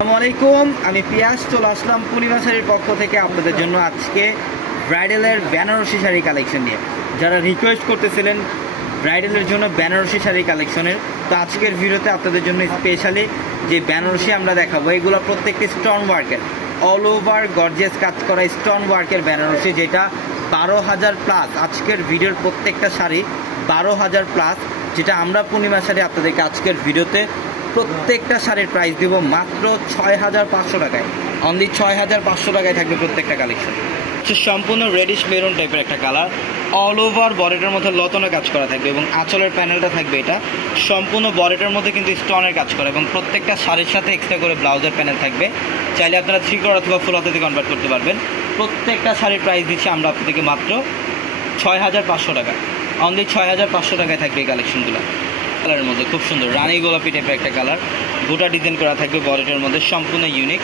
আসসালামু আলাইকুম, আমি পিয়াস, চলে আসলাম পূর্ণিমা শাড়ির পক্ষ থেকে আপনাদের জন্য আজকে ব্রাইডালের বেনারসি শাড়ি কালেকশন নিয়ে। যারা রিকোয়েস্ট করতেছিলেন ব্রাইডালের জন্য বেনারসি শাড়ি কালেকশনের, তো আজকের ভিডিওতে আপনাদের জন্য স্পেশালি যে বেনারসি আমরা দেখাবো, এগুলো প্রত্যেকটি স্টোন ওয়ার্কের অল ওভার গর্জেস কাজ করা স্টোন ওয়ার্কের বেনারসি, যেটা বারো হাজার প্লাস আজকের ভিডিওর প্রত্যেকটা শাড়ি বারো হাজার প্লাস যেটা আমরা পূর্ণিমা শাড়ি আপনাদেরকে আজকের ভিডিওতে প্রত্যেকটা শাড়ির প্রাইস দিব মাত্র ছয় হাজার পাঁচশো টাকায়। অনলি ছয় হাজার পাঁচশো টাকায় থাকবে প্রত্যেকটা কালেকশন সম্পূর্ণ রেডিশ মেরুন টাইপের একটা কালার অল ওভার বডিটার মধ্যে লতনে কাজ করা থাকবে এবং আঁচলের প্যানেলটা থাকবে এটা। সম্পূর্ণ বডিটার মধ্যে কিন্তু স্টোনের কাজ করা এবং প্রত্যেকটা শাড়ির সাথে এক্সট্রা করে ব্লাউজের প্যানেল থাকবে। চাইলে আপনারা থ্রি কর অথবা ফুল হাতে কনভার্ট করতে পারবেন। প্রত্যেকটা শাড়ির প্রাইস দিচ্ছি আমরা আপনাদেরকে মাত্র ছয় হাজার পাঁচশো টাকা অনলি ছয় হাজার পাঁচশো টাকায় থাকবে এই কালেকশনগুলো কালারের মধ্যে, খুব সুন্দর। রানী গোলাপি টাইপের একটা কালার। গোটা ডিজাইন করা থাকবে বডিটার মধ্যে, সম্পূর্ণ ইউনিক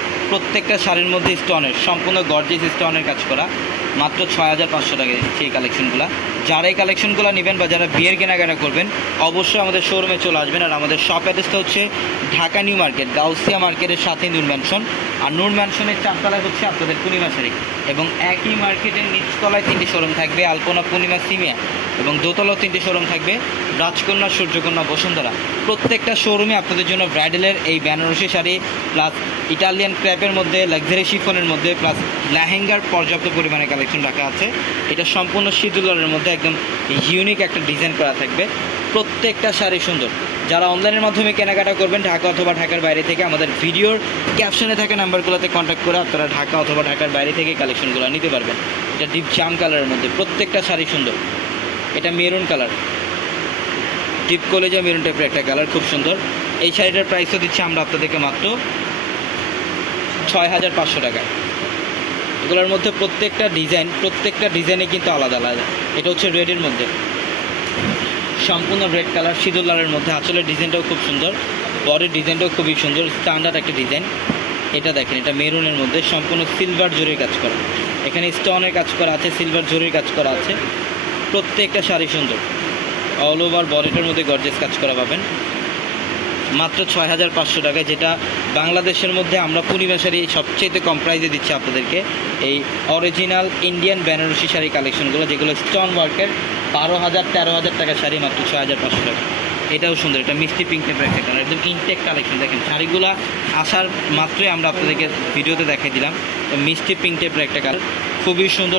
প্রত্যেকটা শাড়ির মধ্যে স্টোনের সম্পূর্ণ গর্জিয়াস স্টোনের কাজ করা। মাত্র ছয় হাজার পাঁচশো টাকা সেই কালেকশনগুলো যারা এই কালেকশনগুলো নেবেন বা যারা বিয়ের কেনাকাটা করবেন, অবশ্যই আমাদের শোরুমে চলে আসবেন। আর আমাদের শপ অ্যাড্রেসটা হচ্ছে ঢাকা নিউ মার্কেট, গাউসিয়া মার্কেটের সাথে নূর ম্যানশন আর নূর ম্যানশনের চারতলায় হচ্ছে আপনাদের পূর্ণিমা শাড়ি। এবং একই মার্কেটের নিচতলায় তিনটি শোরুম থাকবে, আলপনা পূর্ণিমা সিমিয়া। এবং দোতলাও তিনটি শোরুম থাকবে, রাজকন্যা, সূর্যকন্যা, বসুন্ধরা। প্রত্যেকটা শোরুমে আপনাদের জন্য ব্রাইডেলের এই বেনারসি শাড়ি প্লাস ইটালিয়ান ক্র্যাপের মধ্যে লাক্সারি শিফনের মধ্যে প্লাস লেহেঙ্গার পর্যাপ্ত পরিমাণে কালেকশন রাখা আছে। এটা সম্পূর্ণ শীতলের মধ্যে একদম ইউনিক একটা ডিজাইন করা থাকবে। প্রত্যেকটা শাড়ি সুন্দর। যারা অনলাইনের মাধ্যমে কেনাকাটা করবেন, ঢাকা অথবা ঢাকার বাইরে থেকে আমাদের ভিডিওর ক্যাপশনে থাকা নাম্বারগুলোতে কন্ট্যাক্ট করে আপনারা ঢাকা অথবা ঢাকার বাইরে থেকে কালেকশনগুলো নিতে পারবেন। এটা ডিপ জাম কালারের মধ্যে। প্রত্যেকটা শাড়ি সুন্দর। এটা মেরুন কালার ডিপ কলেজা মেরুন টাইপের একটা কালার খুব সুন্দর। এই শাড়িটার প্রাইসও দিচ্ছি আমরা আপনাদেরকে মাত্র ছয় হাজার পাঁচশো টাকা। এগুলোর মধ্যে প্রত্যেকটা ডিজাইন, প্রত্যেকটা ডিজাইনে কিন্তু আলাদা আলাদা। এটা হচ্ছে রেডের মধ্যে। সম্পূর্ণ রেড কালার সিঁদুর লালের মধ্যে। আঁচলের ডিজাইনটাও খুব সুন্দর। বডির ডিজাইনটাও খুবই সুন্দর। স্ট্যান্ডার্ড একটা ডিজাইন। এটা দেখেন, এটা মেরুনের মধ্যে। সম্পূর্ণ সিলভার জরির কাজ করা। এখানে স্টোনের কাজ করা আছে সিলভার জরির কাজ করা আছে। প্রত্যেকটা শাড়ি সুন্দর। অল ওভার বডিটার মধ্যে গর্জেস কাজ করা পাবেন। মাত্র ছয় হাজার পাঁচশো টাকায় যেটা বাংলাদেশের মধ্যে আমরা পূর্ণিমা শাড়ি সবচেয়ে কম প্রাইসে দিচ্ছি আপনাদেরকে। এই অরিজিনাল ইন্ডিয়ান বেনারসি শাড়ি কালেকশনগুলো যেগুলো স্টোন ওয়ার্কের বারো হাজার তেরো হাজার টাকা শাড়ি মাত্র ছয় হাজার পাঁচশো টাকা। এটাও সুন্দর, এটা মিষ্টি পিঙ্ক টাইপের একটা কালার একদম ইনটেক কালেকশন দেখেন, শাড়িগুলো আসার মাত্রই আমরা আপনাদেরকে ভিডিওতে দেখাই দিলাম। তো মিষ্টি পিঙ্ক টাইপের একটা কালার খুবই সুন্দর